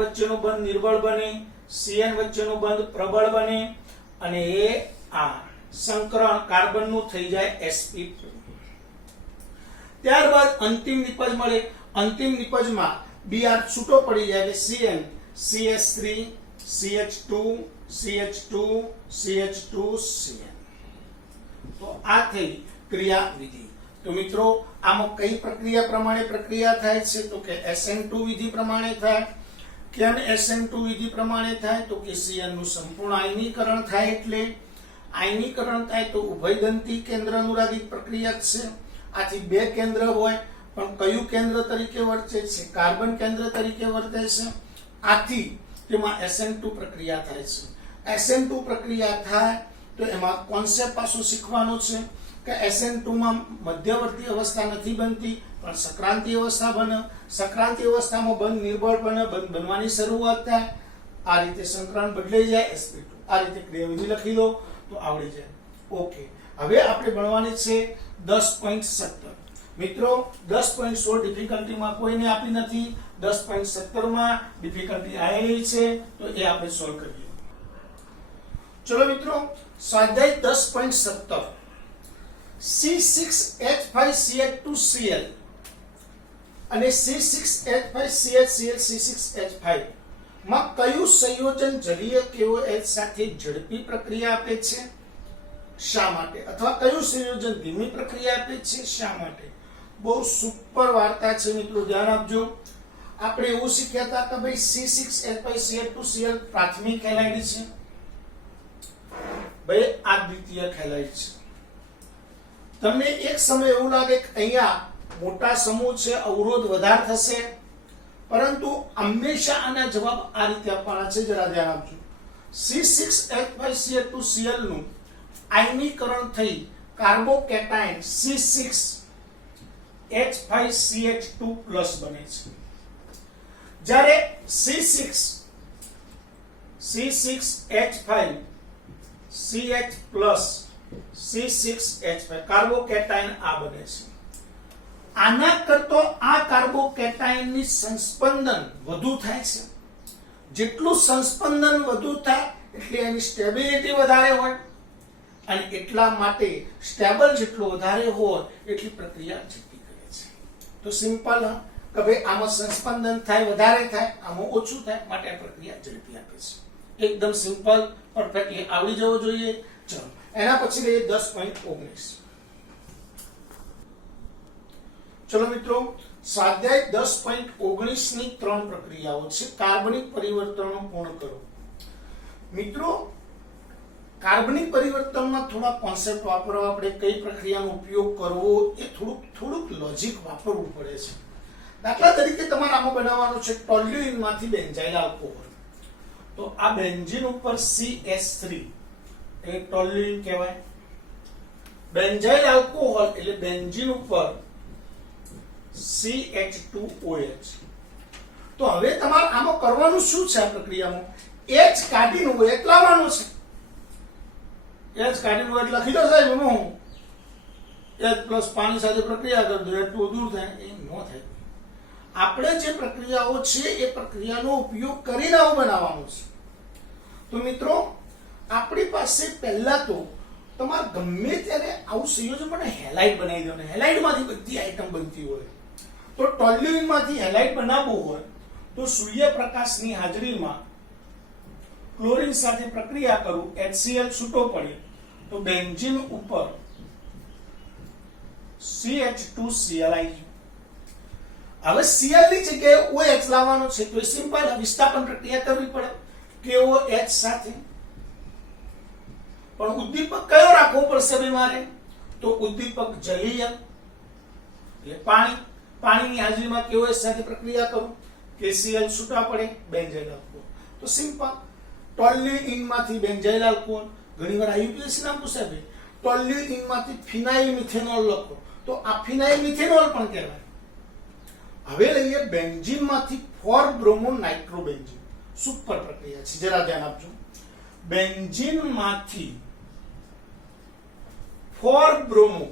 વચ્ચેનો બંધ નિર્બળ બને, CN વચ્ચેનો બંધ પ્રબળ બને અને એ આ સંકરણ કાર્બનનું થઈ જાય sp2. ત્યારબાદ અંતિમ નિપજ મળે. અંતિમ નિપજમાં Br છૂટો પડી જાય એટલે CN CH3 CH2 CH2 CH2 CN. તો આ થઈ ક્રિયાવિધિ. તો મિત્રો, આમાં કઈ પ્રક્રિયા પ્રમાણે પ્રક્રિયા થાય છે? તો કે SN2 વિધિ પ્રમાણે થાય. કેમ SN2 વિધિ પ્રમાણે થાય? તો કે CN નું સંપૂર્ણ આયનીકરણ થાય. એટલે આયનીકરણ થાય તો ઉભયદંતી કેન્દ્ર અનુરાગી પ્રક્રિયા છે. આથી બે કેન્દ્ર હોય પણ કયું કેન્દ્ર તરીકે વર્તે છે? કાર્બન કેન્દ્ર તરીકે વર્તે છે. આથી તેમાં SN2 પ્રક્રિયા થાય છે. SN2 પ્રક્રિયા થાય તો એમાં કોન્સેપ્ટ પાછો શીખવાનો છે કે SN2 માં મધ્યવર્તી અવસ્થા નથી બનતી પણ સક્રાંતિ અવસ્થા બને. સક્રાંતિ અવસ્થામાં બંધ નિર્બળ બને, બંધ બનવાની શરૂઆત થાય. આ રીતે સંકરણ બદલાઈ જાય sp2. આ રીતે ક્રિયાવિધિ લખી લો તો આવડી જાય. ઓકે, હવે આપણે ભણવાની છે 10.17. મિત્રો, 10.16 ડિફિકલ્ટીમાં કોઈને આપી નથી. 10.17 માં ડિફિકલ્ટી આવેલી છે તો એ આપણે સોલ્વ કરીએ. ચલો મિત્રો, સ્વાધ્યાય 10.17 C6H5CH2Cl અને C6H5CHCl C6H5 માં કયું સંયોજન જલીય KOH સાથે ઝડપી પ્રક્રિયા આપે છે? શા માટે? અથવા કયું સંયોજન ધીમી પ્રક્રિયા આપે છે? શા માટે? બહુ સુપર વાર્તા છે મિત્રો, ધ્યાન આપજો. આપણે એવું શીખ્યા હતા કે ભાઈ C6H5CH2Cl પ્રાથમિક હેલાઇડ છે, ભાઈ આ દ્વિતીય હેલાઇડ છે. તમને એક સમય એવું લાગે કે અહીંયા મોટા સમૂહ છે, અવરોધ વધારે થશે, પરંતુ હંમેશા આના જવાબ આ રીતે આપવાના છે, જરા ધ્યાન આપજો. C6H5Cl2Cl નું આયનીકરણ થઈ કાર્બોકેટાયન C6H5CH2+ બને છે. જ્યારે C6H5CH+C6H5 કાર્બોકેટાયન આ બને છે. આના કરતો આ કાર્બોકેટાયનની સંસ્પંદન વધુ થાય છે. જેટલું સંસ્પંદન વધુ થાય એટલે એની સ્ટેબિલિટી વધારે હોય, અને એટલા માટે સ્ટેબલ જેટલું વધારે હોય એટલી પ્રક્રિયા ઝડપી કરે છે. તો સિમ્પલ કે ભાઈ આમાં સંસ્પંદન થાય વધારે થાય, આમાં ઓછું થાય, માટે આ પ્રક્રિયા ઝડપી આપે છે. એકદમ સિમ્પલ, પરફેક્ટલી આવડી જવો જોઈએ. ચલો એના પછી લઈએ 10.19. ચલો મિત્રો, સ્વાધ્યાય 10.19 ની 3 પ્રક્રિયાઓ છે. કાર્બનિક પરિવર્તનો પૂર્ણ કરો. મિત્રો, કાર્બનિક પરિવર્તનમાં થોડા કોન્સેપ્ટ વાપરવા, આપણે કઈ પ્રક્રિયાનો ઉપયોગ કરવો એ થોડુંક લોજિક વાપરવું પડે છે. દાખલા તરીકે તમારે આમાં બનાવવાનું છે ટોલ્યુઇન માંથી બેન્ઝાઇલ આલ્કોહોલ. તો આ બેન્ઝીન ઉપર CH3 એ ટોલ્યુઇન કહેવાય. બેન્ઝાઇલ આલ્કોહોલ એટલે બેન્ઝીન ઉપર CH2OH. તો હવે તમારે આમાં કરવાનું શું છે? આ પ્રક્રિયામાં H કાઢીને OH લાવવાનું છે. H કાઢીને OH લખી દો સાહેબ, હું H+ પાણી સાથે પ્રક્રિયા કરી દો, એટલું દૂર થાય. એ ન થાય. આપણે જે પ્રક્રિયાઓ છે એ પ્રક્રિયાનો ઉપયોગ કરીને આવું બનાવવાનું છે. તો મિત્રો, આપણી પાસે પહેલા તો તમારે ગમે ત્યારે આવું સંયોજન પણ હેલાઇડ બનાવી દેવાનું. હેલાઇડમાંથી બધી આઈટમ બનતી હોય. તો ટોલ્યુઇનમાંથી હેલાઇડ બનાવવું હોય તો સૂર્યપ્રકાશની હાજરીમાં ક્લોરીન સાથે પ્રક્રિયા કરું, HCl છૂટો પડે તો બેન્ઝીન ઉપર CH2Cl આવી ગયું. હવે Cl ની જગ્યાએ OH લાવવાનો છે, તો સિમ્પલ વિસ્થાપન પ્રક્રિયા કરવી પડે KOH સાથે. પણ ઉદ્દીપક કયો રાખવો પડશે મારે? તો ઉદ્દીપક જલીય એટલે પાણીની હાજરીમાં KOH સાથે પ્રક્રિયા કરું, KCl છૂટા પડે, બેન્ઝાઇલ આલ્કોહોલ. તો સિમ્પલ ટોલ્યુઇન માંથી બેન્ઝાઇલ આલ્કોહોલ. ઘણીવાર આઈયુપીએસસી નામ પૂછે છે, ટોલ્યુઇન માંથી ફિનાઇલ મિથેનોલ લખો, તો આ ફિનાઇલ મિથેનોલ પણ કહેવાય. હવે લઈએ બેન્ઝીન માંથી 4-બ્રોમો નાઇટ્રોબેન્ઝીન. સુપર પ્રક્રિયા છે, જરા ધ્યાન આપજો. બેન્ઝીન માંથી 4-બ્રોમો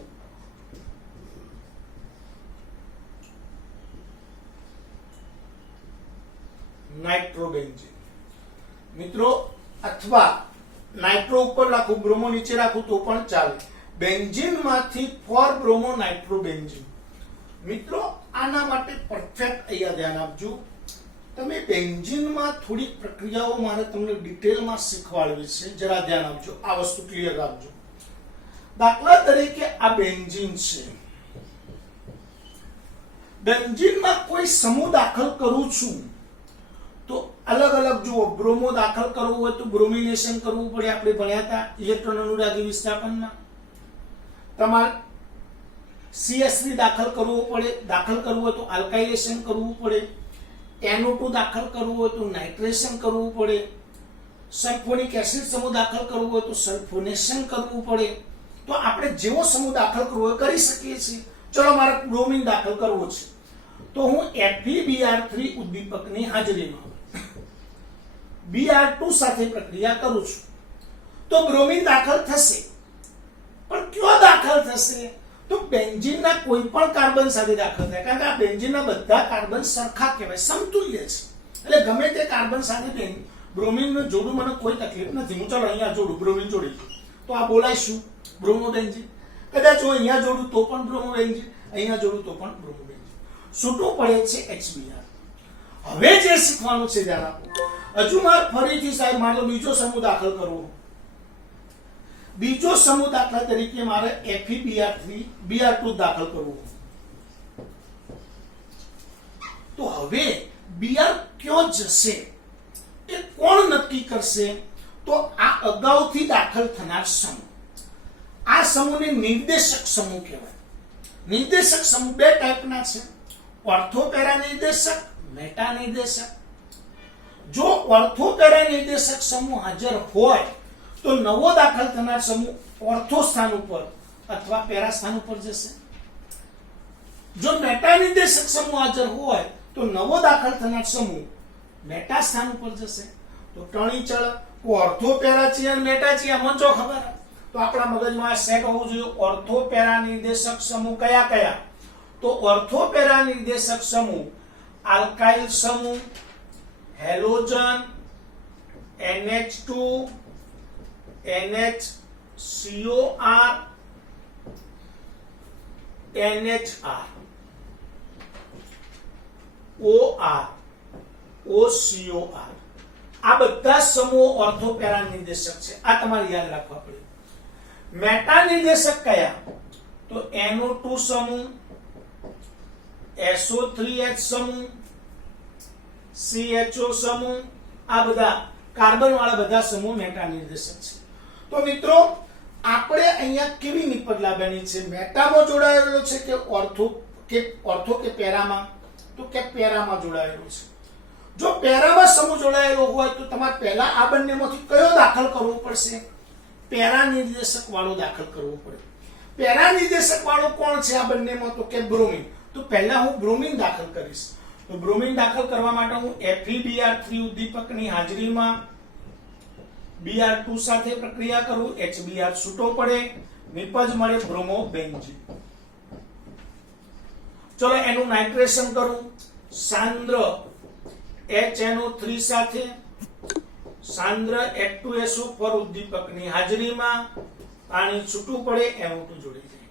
નાઇટ્રોબેન્ઝીન. મિત્રો, અથવા નાઇટ્રો ઉપર રાખું, બ્રોમો નીચે રાખું તો પણ ચાલે. બેન્ઝીન માંથી 4-બ્રોમો નાઇટ્રોબેન્ઝીન. મિત્રો, આના માટે પરફેક્ટ અહીંયા ધ્યાન આપજો. તમે બેન્ઝીનમાં થોડી પ્રક્રિયાઓ મારે તમને ડિટેલમાં શીખવાડવી છે, જરા ધ્યાન આપજો. આ વસ્તુ ક્લિયર રાખજો. દાખલા તરીકે આ બેન્ઝીન છે. બેન્ઝીનમાં કોઈ સમૂહ દાખલ કરું છું તો અલગ અલગ જુઓ. બ્રોમો દાખલ કરવું હોય તો બ્રોમિનેશન કરવું પડે, આપણે ભણ્યા હતા ઇલેક્ટ્રોન અનુરાગી વિસ્થાપનમાં. તમારે CH3 દાખલ કરવું હોય તો આલ્કાઇલેશન કરવું પડે. NO2 દાખલ કરવું હોય તો નાઇટ્રેશન કરવું પડે. સલ્ફોનિક એસિડ સમૂહ દાખલ કરવું હોય તો સલ્ફોનેશન કરવું પડે. તો આપણે જેવો સમૂહ દાખલ કરવો હોય કરી શકીએ છીએ. ચલો, મારે બ્રોમિન દાખલ કરવો છે તો હું FeBr3 ઉદ્દીપકની હાજરીમાં Br2 સાથે પ્રક્રિયા કરું છું તો બ્રોમિન દાખલ થશે. પણ ક્યાં દાખલ થશે? તો બેન્ઝીનના કોઈ પણ કાર્બન સાથે દાખલ થાય, કારણ કે આ બેન્ઝીનના બધા કાર્બન સરખા કહેવાય, સમતુલ્ય છે. એટલે ગમે તે કાર્બન સાથે બ્રોમિનનું જોડું મને કોઈ તકલીફ નથી. હું ચાલો અહીંયા જોડું, બ્રોમિન જોડી તો આ બોલાઈશું બ્રોમો બેન્ઝીન. કદાચ હું અહીંયા જોડું તો પણ બ્રોમો બેન્ઝીન, અહીંયા જોડું તો પણ બ્રોમો બેન્ઝીન. છૂટું પડે છે HBr. હવે જે શીખવાનું છે ધ્યાન આપો. હજુ મારે ફરીથી સાહેબ મારે બીજો સમૂહ દાખલ કરવો. બીજો સમૂહ દાખલા તરીકે મારે FeBr3 Br2 દાખલ કરવું. તો હવે Br ક્યાં જશે એ કોણ નક્કી કરશે? તો આ અગાઉથી દાખલ થનાર સમૂહ. આ સમૂહને નિર્દેશક સમૂહ કહેવાય. નિર્દેશક સમૂહ બે ટાઈપના છે, ઓર્થોપેરા નિર્દેશક, મેટા નિર્દેશક. જો ઓર્થો પેરા નિર્દેશક સમૂહ હાજર હોય તો નવો દાખલ થનાર સમૂહ ઓર્થો સ્થાન ઉપર અથવા પેરા સ્થાન ઉપર જશે. જો મેટા નિર્દેશક સમૂહ હાજર હોય તો નવો દાખલ થનાર સમૂહ મેટા સ્થાન ઉપર જશે. તો ટણી ચળ ઓર્થો પેરા છે અને મેટા છે આમાં જો ખબર તો આપણા મગજમાં આ સેટ હોવું જોઈએ. ઓર્થો પેરા નિર્દેશક સમૂહ કયા કયા? તો ઓર્થો પેરા નિર્દેશક સમૂહ આલ્કાઇલ સમૂહ, halogen, NH2, NHCOR, NHR, OR, OCOR. આ બધા સમૂહો ઓર્થો પેરા નિર્દેશક છે. આ તમારે યાદ રાખવા પડે. મેટા નિર્દેશક કયા? તો NO2 સમૂહ, SO3H સમૂહ, CHO સમૂહ, આ બધા કાર્બન વાળા બધા સમૂહ મેટા નિર્દેશક છે. તો મિત્રો આપણે અહીંયા કેવી નિપજ લાવવાની છે? મેટામાં જોડાયેલો છે કે ઓર્થો કે પેરામાં? તો કે પેરામાં જોડાયેલો છે. જો પેરામાં સમૂહ જોડાયેલો હોય તો તમારે પહેલા આ બંનેમાંથી કયો દાખલ કરવો પડશે? પેરા નિર્દેશક વાળો દાખલ કરવો પડે. પેરા નિર્દેશક વાળો કોણ છે આ બંનેમાં? તો કે બ્રોમિન. તો પહેલા હું બ્રોમિન દાખલ કરીશ. તો બ્રોમિન દાખલ કરવા માટે હું FeBr3 ઉદ્દીપકની હાજરીમાં Br2 સાથે પ્રક્રિયા કરું, HBr છૂટો પડે, નિપજ મળે બ્રોમોબેન્ઝીન. ચલો એનું નાઇટ્રેશન કરું. સાંદ્ર HNO3 સાથે સાંદ્ર H2SO4 ઉદ્દીપકની હાજરીમાં પાણી છૂટું પડે, NO2 જોડી જાય.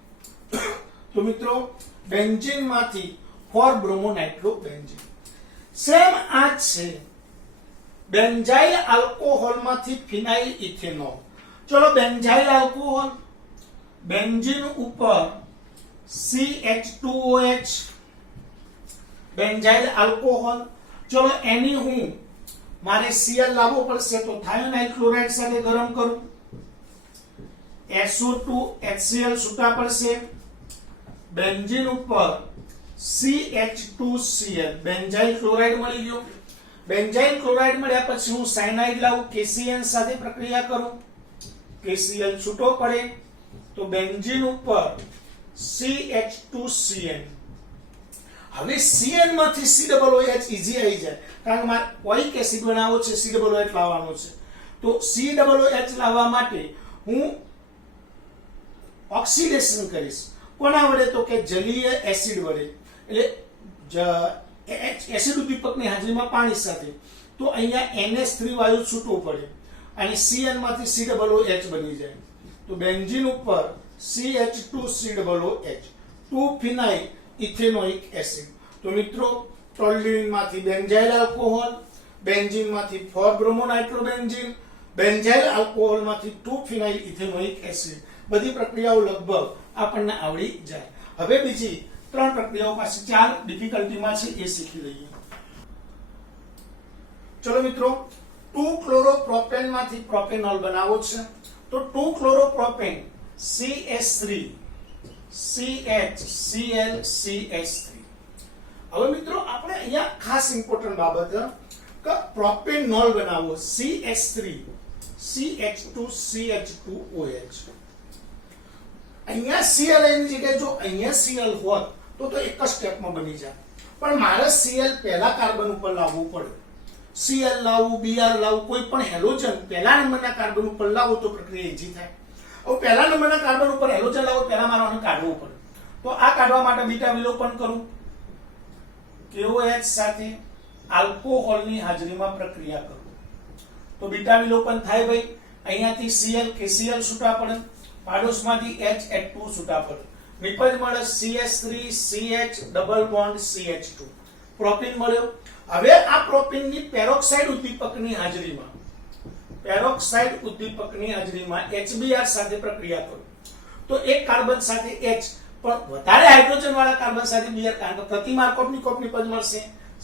તો મિત્રો બેન્ઝીન માંથી 4 બ્રોમો નાઇટ્રોબેન્ઝીન. સેમ આ છે બેન્ઝાઇલ આલ્કોહોલ માંથી ફિનાઇલ ઇથેનોલ. ચલો બેન્ઝાઇલ આલ્કોહોલ, બેન્ઝીન ઉપર CH2OH, બેન્ઝાઇલ આલ્કોહોલ. ચલો એની હું મારે Cl લાવવો પડશે તો થાયોનાઇલ ક્લોરાઇડ સાથે ગરમ કરું, SO2 HCl છૂટા પડશે, બેન્ઝીન ઉપર CH2Cl બેન્ઝાઇલ ક્લોરાઇડ મળી ગયો. બેન્ઝાઇલ ક્લોરાઇડ મળ્યા પછી હું સાયનાઇડ લાવું, KCN સાથે પ્રક્રિયા કરું, KCl છૂટો પડે તો બેન્ઝીન ઉપર CH2CN. હવે CN માંથી COOH ઈઝી આવી જાય કારણ કે મારે ઓઇક એસિડ બનાવવો છે, COOH લાવવાનો છે. તો COOH લાવવા માટે હું ઓક્સિડેશન કરીશ. કોના વડે? તો કે જલીય એસિડ વડે. એટલે એસિડ ઉદ્દીપકની હાજરીમાં પાણી સાથે. તો અહીંયા NH3 વાયુ છૂટવું પડે અને CN માંથી COOH બની જાય. તો બેન્ઝીન ઉપર CH2COOH, 2 ફિનાઇલ ઇથેનોઇક એસિડ. તો મિત્રો ટોલ્યુઇન માંથી બેન્ઝાઇલ આલ્કોહોલ, બેન્ઝીન માંથી 4 બ્રોમો નાઇટ્રોબેન્ઝીન, બેન્ઝાઇલ આલ્કોહોલ માંથી 2 ફિનાઇલ ઇથેનોઇક એસિડ. બધી પ્રક્રિયાઓ લગભગ આપણને આવડી જાય. હવે બીજી 3 પ્રક્રિયાઓ પાસે 4 ડિફિકલ્ટીમાં છે એ શીખી લઈએ. ચલો મિત્રો 2 ક્લોરોપ્રોપેન માંથી પ્રોપેનોલ બનાવવો છે. તો 2 ક્લોરોપ્રોપેન CH3 CHCl CH3. હવે મિત્રો આપણે અહીંયા ખાસ ઇમ્પોર્ટન્ટ બાબત કે પ્રોપેનોલ બનાવવો CH3 CH2 CH2OH. અહીંયા Cl ની જગ્યાએ જો અહીંયા Cl હોત તો એક જ સ્ટેપમાં બની જાય. પણ મારે Cl પહેલા કાર્બન ઉપર લાવવું પડે. Cl લાવવું, Br લાવવું, કોઈ પણ હેલોજન પહેલા નંબરના કાર્બન ઉપર લાવો તો પ્રક્રિયા ઈઝી થાય. હવે પહેલા નંબરના કાર્બન ઉપર હેલોજન લાવો પહેલા મારે આને કાઢવું પડે. તો આ કાઢવા માટે બીટા વિલોપન કરું, KOH સાથે આલ્કોહોલની હાજરીમાં પ્રક્રિયા કરું. તો બીટા વિલોપન થાય ભાઈ. અહીંયાથી Cl KCl છૂટા પડે, પાડોશમાંથી H2 છૂટા પડે, નિપજ મળે CH3 CH double bond CH2. Propyne મળ્યો. હવે આ પ્રોપીનની પેરોક્સાઇડ ઉદ્દીપકની હાજરીમાં HBr સાથે પ્રક્રિયા કરું. તો એક કાર્બન સાથે H પણ વધારે હાઇડ્રોજન વાળા કાર્બન સાથે Br, કારણ કે પ્રતિ માર્કોવની કોપ નિપજ મળશે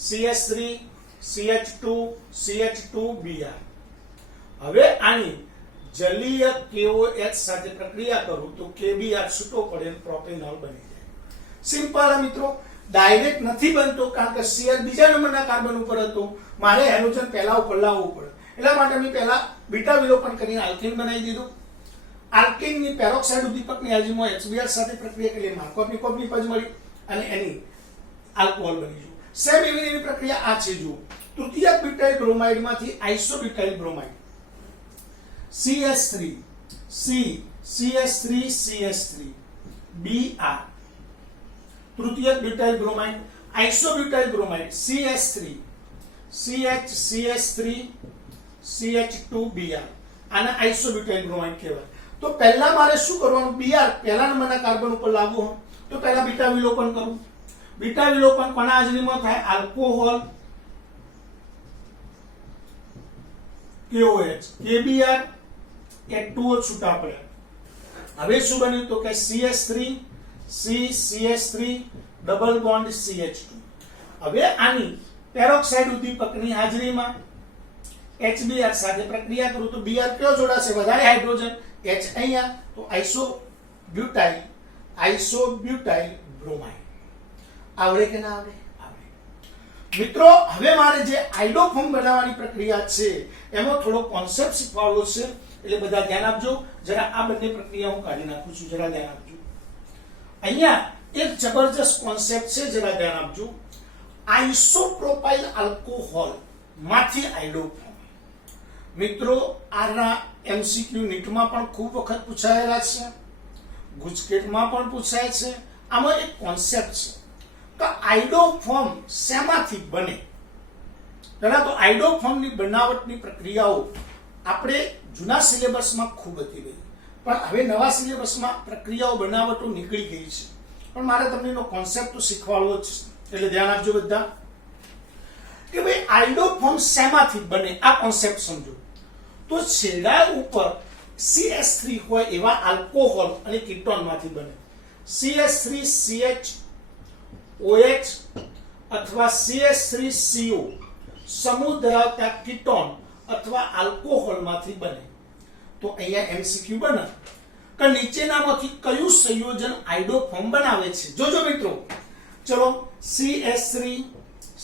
CH3 CH2 CH2 Br. હવે આની જલીય KOH સાથે પ્રક્રિયા કરું તો KBr છૂટો પડે પ્રોપેનોલ બની જાય. સિમ્પલ મિત્રો. ડાયરેક્ટ નથી બનતો કારણ કે Cl બીજા નંબરના કાર્બન ઉપર હતો, મારે હેલોજન પહેલા ઉપર લાવવું પડે, એટલા માટે મેં પહેલા બીટા વિલોપન કરીને આલ્કેન બનાવી દીધું. આલ્કેનની પેરોક્સાઇડ ઉદ્દીપકની હાજરીમાં HBr સાથે પ્રક્રિયા કરી માર્કોવની નિપજ મળી અને એની આલ્કોહોલ બની ગયું. સેમ એવી પ્રક્રિયા આ છે. જુઓ, તૃતીયક બ્યુટાઇલ બ્રોમાઇડમાંથી isobutyl bromide CH3 C CH3 CH3 Br, તૃતીયક butyl bromide isobutyl bromide CH3 CH CH3 CH2Br, આને આઇસોબ્યુટાઇલ બ્રોમાઇડ કહેવાય. તો પહેલા મારે શું કરવાનું? Br પહેલા નંબરના કાર્બન ઉપર લાવવું હોય તો પહેલા બીટા વિલોપન કરું. બીટા વિલોપન કોના હાજરીમાં થાય? આલ્કોહોલ KOH KBr H2O છૂટા પડ્યા. હવે શું બન્યું? તો કે CH3 C CH3 double bond CH2. હવે આની પેરોક્સાઇડ ઉદ્દીપકની હાજરીમાં HBr સાથે પ્રક્રિયા કરું તો Br કયો જોડાશે? વધારે હાઇડ્રોજન H અહીંયા, તો આઇસોબ્યુટાઇલ બ્રોમાઇડ. આવડે કે ના આવડે? આવડે. મિત્રો, હવે મારે જે આઇડોફોર્મ બનાવવાની પ્રક્રિયા છે એમાં થોડો કોન્સેપ્ટ શીખવાડવો છે, એટલે બધા ધ્યાન આપજો. જરા આ બંને પ્રક્રિયા હું કાઢી નાખું છું, જરા ધ્યાન આપજો. અહીંયા એક જબરજસ્ત કોન્સેપ્ટ છે, જરા ધ્યાન આપજો. આઇસોપ્રોપાઇલ આલ્કોહોલ માંથી આઇડોફોર્મ. મિત્રો, આના MCQ નીટમાં પણ ખૂબ વખત પૂછાયેલા છે, ગુજકેટમાં પણ પૂછાય છે. આમાં એક કોન્સેપ્ટ છે કે આઇડોફોર્મ શેમાંથી બને. પહેલા તો આઇડોફોર્મની બનાવટની પ્રક્રિયાઓ આપણે જૂના સિલેબસમાં ખૂબ હતી ભાઈ, પણ હવે નવા સિલેબસમાં પ્રક્રિયાઓ બનાવટો નીકળી ગઈ છે. પણ મારે તમને એનો કોન્સેપ્ટ તો શીખવાડવો જ છે, એટલે ધ્યાન આપજો બધા કે ભાઈ આઇડોફોર્મ શેમાંથી બને. આ કોન્સેપ્ટ સમજો. તો છેડા ઉપર CH3 હોય એવા આલ્કોહોલ અને કીટોનમાંથી બને. CH3CHOH અથવા CH3CO સમૂહ ધરાવતા કીટોન અથવા આલ્કોહોલમાંથી બને. તો અહીંયા MCQ બને કે નીચેનામાંથી કયું સંયોજન આઇડોફોર્મ બનાવે છે? જોજો મિત્રો, ચલો CH3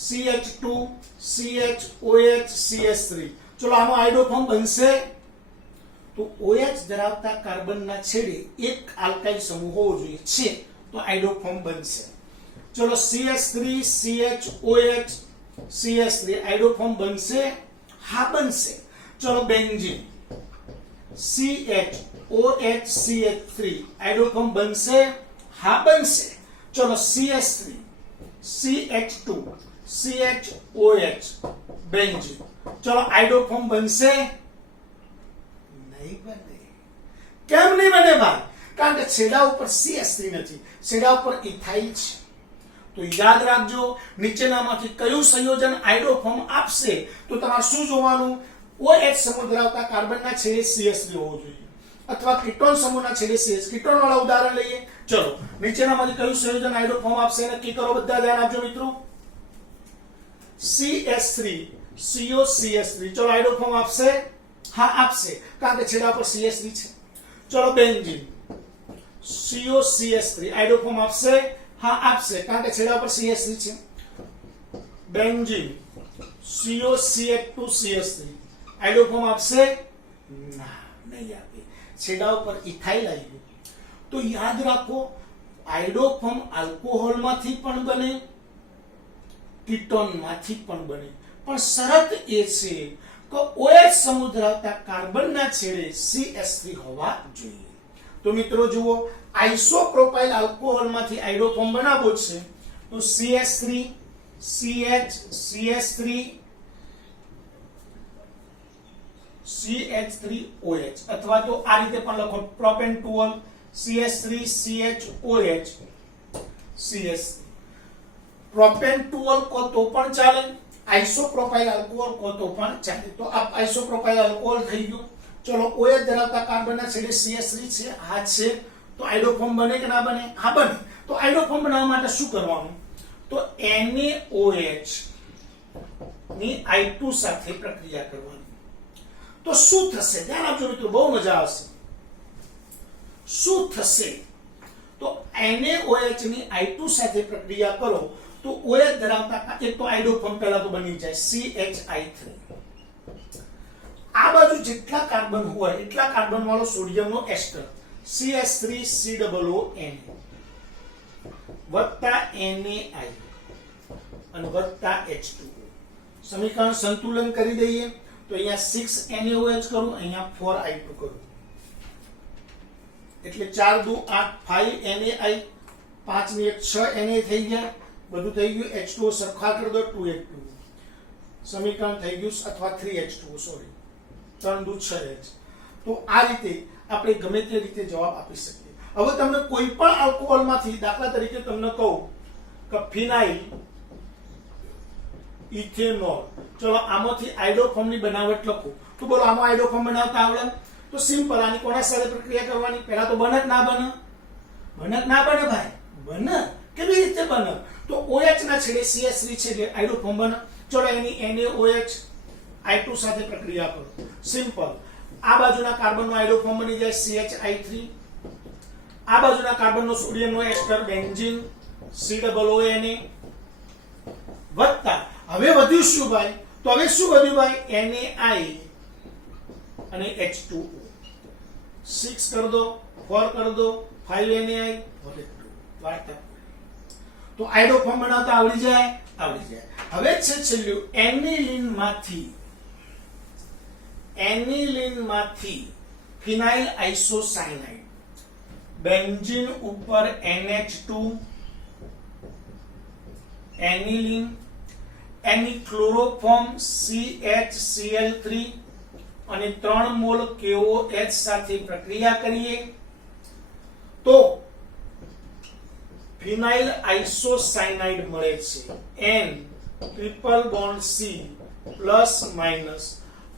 CH2 CHOH CH3, ચલો આમાં આઇડોફોર્મ બનશે. તો OH ધરાવતા કાર્બનના છેડે એક આલ્કાઇલ સમૂહ હોવો જોઈએ છે, તો આઇડોફોર્મ બનશે. ચલો CH3 CHOH CH3 આઇડોફોર્મ બનશે? હા, બનશે. ચલો બેન્ઝીન CHOH CH3 આઇડોફોર્મ બનશે? હા, બનશે. ચલો CH3 CH2 CHOH બેન્ઝીન, ચલો આઇડોફોર્મ બનશે? નહીં બને. કેમ નહીં બને ભાઈ? કારણ કે છેડા ઉપર CH3 નથી, છેડા ઉપર ઇથાઇલ છે. તો યાદ રાખજો, નીચેનામાંથી કયું સંયોજન આઇડોફોર્મ આપશે? તો તમારે શું જોવાનું? OH સમૂહ ધરાવતા કાર્બનના છેડે CH3 હોવો જોઈએ, અથવા કીટોન સમૂહના છેડે CH. કીટોન વાળા ઉદાહરણ લઈએ. ચલો, નીચેનામાંથી કયું સંયોજન આઇડોફોર્મ આપશે? નક્કી કરો. બધા ધ્યાન આપજો મિત્રો. CH3 CO CH3, ચલો આઇડોફોર્મ આપશે? હા, આપશે, કારણ કે છેડા પર CH3 છે. ચલો બેન્ઝીન CO CH3 આઇડોફોર્મ આપશે? હા, આપશે, કારણ કે છેડા પર CH3 છે. બેન્ઝીન CO CH2 CH3 આઇડોફોર્મ આપશે? ના, નહીં આપે, છેડા ઉપર ઇથાઇલ આવી ગયું. તો યાદ રાખો, આઇડોફોર્મ આલ્કોહોલમાંથી પણ બને, કીટોનમાંથી પણ બને, પણ શરત એ છે કે OH સમૂહ ધરાવતા કાર્બનના છેડે CH3 હોવા જોઈએ. તો મિત્રો જુઓ, આઇસોપ્રોપાઇલ આલ્કોહોલમાંથી આઇડોફોર્મ બનાવવો છે તો CH3 CH CH3 CH3OH, અથવા તો આ રીતે પણ લખો propane 2 CH3 CHOH CH. Propane 2 કો તો પણ ચાલે, આઇસોપ્રોપાઇલ આલ્કોહોલ કો તો પણ ચાલે. તો આ આઇસોપ્રોપાઇલ આલ્કોહોલ થઈ ગયું. ચલો, OH ધરાવતા કાર્બનના છેડે CH3 છે, આ છે, તો આઇડોફોર્મ બને કે ના બને? હા, બને. તો આઇડોફોર્મ બનાવવા માટે શું કરવાનું? તો NaOH ની I2 સાથે પ્રક્રિયા કરવાની. તો શું થશે? ધ્યાન આપજો મિત્રો, બહુ મજા આવશે. શું થશે? તો NaOH ની I2 સાથે પ્રક્રિયા કરો તો OH ધરાવતા એક તો આઇડોફોર્મ પહેલા તો બની જાય CH3. આ બાજુ જેટલા કાર્બન હોય એટલા કાર્બન વાળો સોડિયમનો એસ્ટર CH3COON વત્તા NaI અને વત્તા H2O. સમીકરણ સંતુલન કરી દઈએ તો અહીંયા 6 NaOH કરું, અહીંયા 4 I2 કરું, એટલે 4 2 8 5 NaI, 5 ની 6 Na થઈ ગયા, બધું થઈ ગયું. H2O સરખા કરી દો 2H2O. સમીકરણ થઈ ગયું, અથવા 3H2O સોરી, 3 2 6H. તો આ રીતે આપણે ગમે તે રીતે જવાબ આપી શકીએ. હવે તમને કોઈ પણ આલ્કોહોલમાંથી, દાખલા તરીકે તમને કહું કે ફિનાઇલ ઇથેનોલ, ચલો આમાંથી આઇડોફોર્મ ની બનાવટ લખો તો બોલો આમાં આઇડોફોર્મ બનાવતા આવડે? તો સિમ્પલ, આની કોના સાથે પ્રક્રિયા કરવાની? પહેલા તો બને કે ના બને? બને કે ના બને ભાઈ? બને. કેવી રીતે બને? તો OH ના છેડે CH3 છે એટલે આઇડોફોર્મ બને. ચલો એની NaOH I2 સાથે પ્રક્રિયા કરો, સિમ્પલ. આ બાજુના કાર્બનનો આઇડોફોર્મ બની જાય CHI3, આ બાજુના કાર્બનનો સોડિયમનો એસ્ટર બેન્ઝીન COONA વત્તા, હવે વધ્યું શું ભાઈ? તો હવે શું વધ્યું ભાઈ? NaI અને H2O. 6 કરી દો, 4 કરી દો, 5 NaI વાર્તા. તો આઇડોફોર્મ બનાવતા આવડી જાય? આવડી જાય. હવે છે છેલ્લું એનિલીન માંથી ફિનાઇલ આઇસોસાયનાઇડ, બેન્ઝીન ઉપર NH2, એનિલીન, એની ક્લોરોફોર્મ CHCl3 અને 3 મોલ KOH સાથે પ્રક્રિયા કરીએ તો ફિનાઇલ આઇસોસાયનાઇડ મળે છે. N triple bond C plus minus.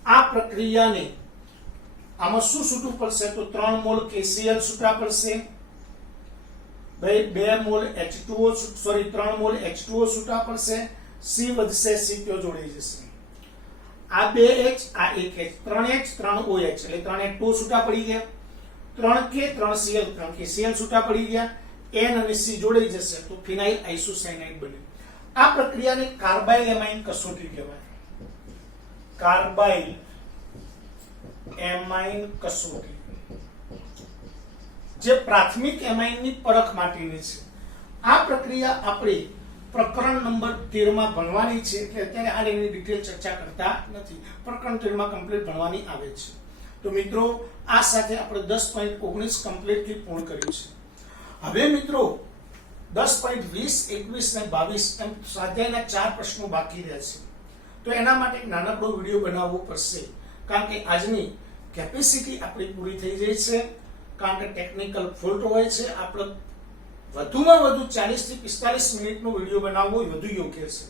આ પ્રક્રિયાને આમાં શું છૂટું પડશે? તો 3 મોલ KCl છૂટા પડશે, 2 mall H2O sorry 3 mall H2O છૂટા પડશે, C વધશે, C તો જોડાઈ જશે. આ 2H આ 1H, 3H 3OH એટલે 3H2O છૂટા પડી ગયા, 3K 3Cl 3KCl છૂટા પડી ગયા, N અને C જોડાઈ જશે તો ફિનાઇલ આઇસોસાયનાઇડ બને. આ પ્રક્રિયાને કાર્બાઇલ એમાઇન કસોટી કહેવાય. કાર્બાઇલ એમાઇન કસોટી જે પ્રાથમિક એમાઇનની પરખ માટેની છે. આ પ્રક્રિયા આપણે પ્રકરણ નંબર 13 માં ભણવાની છે એટલે અત્યારે આ એની ડિટેલ ચર્ચા કરતા નથી. પ્રકરણ 13 માં કમ્પ્લીટ ભણવાની આવે છે. તો મિત્રો આ સાથે આપણે 10.19 કમ્પ્લીટલી પૂર્ણ કર્યું છે. હવે મિત્રો 10.20 21 અને 22 એમ સ્વાધ્યાયના 4 પ્રશ્નો બાકી રહ્યા છે. તો એના માટે એક નાનકડો વિડીયો બનાવવો પડશે કારણ કે આજની કેપેસિટી આપણી પૂરી થઈ જાય છે. કારણ કે ટેકનિકલ ફોલ્ટ હોય છે. આપણે વધુમાં વધુ 40 થી 45 મિનિટનો વિડીયો બનાવવો વધુ યોગ્ય છે.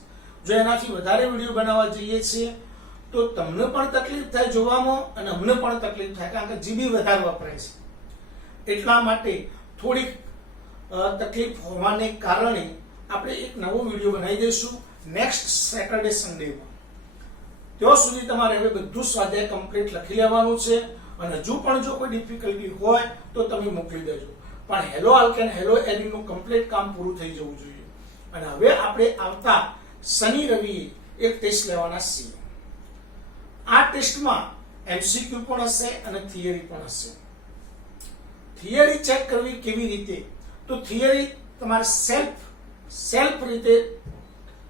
જો એનાથી વધારે વિડીયો બનાવવા જઈએ છીએ તો તમને પણ તકલીફ થાય જોવામાં અને અમને પણ તકલીફ થાય કારણ કે જીબી વધારે વપરાય છે. એટલા માટે થોડીક તકલીફ હોવાને કારણે આપણે એક નવો વિડીયો બનાવી દઈશું નેક્સ્ટ સેટરડે સન્ડેમાં. ત્યાં સુધી તમારે હવે બધું સ્વાધ્યાય કમ્પ્લીટ લખી લેવાનું છે અને હજુ પણ જો કોઈ ડિફિકલ્ટી હોય તો તમે મોકલી દેજો. પણ હેલો આલ્કેન હેલો એલિન નું કમ્પ્લીટ કામ પૂરું થઈ જવું જોઈએ. અને હવે આપણે આવતા શનિ રવિએ એક ટેસ્ટ લેવાના છીએ. આ ટેસ્ટમાં MCQ પણ હશે અને થિયરી પણ હશે. થિયરી ચેક કરવી કેવી રીતે? તો થિયરી તમારે સેલ્ફ રીતે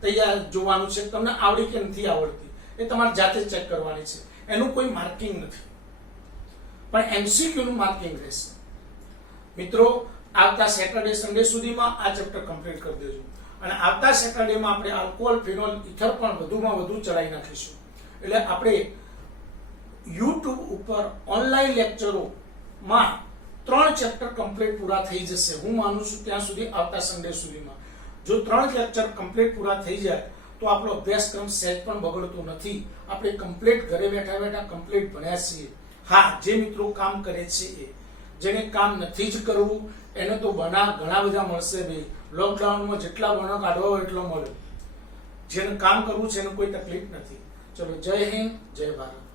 તૈયાર જોવાનું છે. તમને આવડી કે નથી આવડતી એ તમારે જાતે ચેક કરવાની છે. એનું કોઈ માર્કિંગ નથી પણ MCQ નું માર્કિંગ રહેશે. મિત્રો આવતા સેટરડે સન્ડે સુધીમાં આ ચેપ્ટર કમ્પ્લીટ કરી દેજો અને આવતા સેટરડેમાં આપણે આલ્કોહોલ ફિનોલ ઇથર પણ વધુમાં વધુ ચડાવી નાખીશું. એટલે આપણે YouTube ઉપર ઓનલાઈન લેક્ચરોમાં 3 ચેપ્ટર કમ્પ્લીટ પૂરા થઈ જશે. હું માનું છું ત્યાં સુધી આવતા સન્ડે સુધીમાં જો 3 લેક્ચર કમ્પ્લીટ પૂરા થઈ જાય તો આપણો અભ્યાસક્રમ સહેજ પણ બગડતો નથી. આપણે કમ્પ્લીટ ઘરે બેઠા કમ્પ્લીટ ભણ્યા છીએ. હા, જે મિત્રો કામ કરે છે એ, જેને કામ નથી જ કરવું એને તો ઘણા બધા મળશે ભાઈ. લોકડાઉનમાં જેટલા બનો કાઢવા હોય એટલો મળે. જેને કામ કરવું છે એને કોઈ તકલીફ નથી. ચલો, જય હિન્દ, જય ભારત.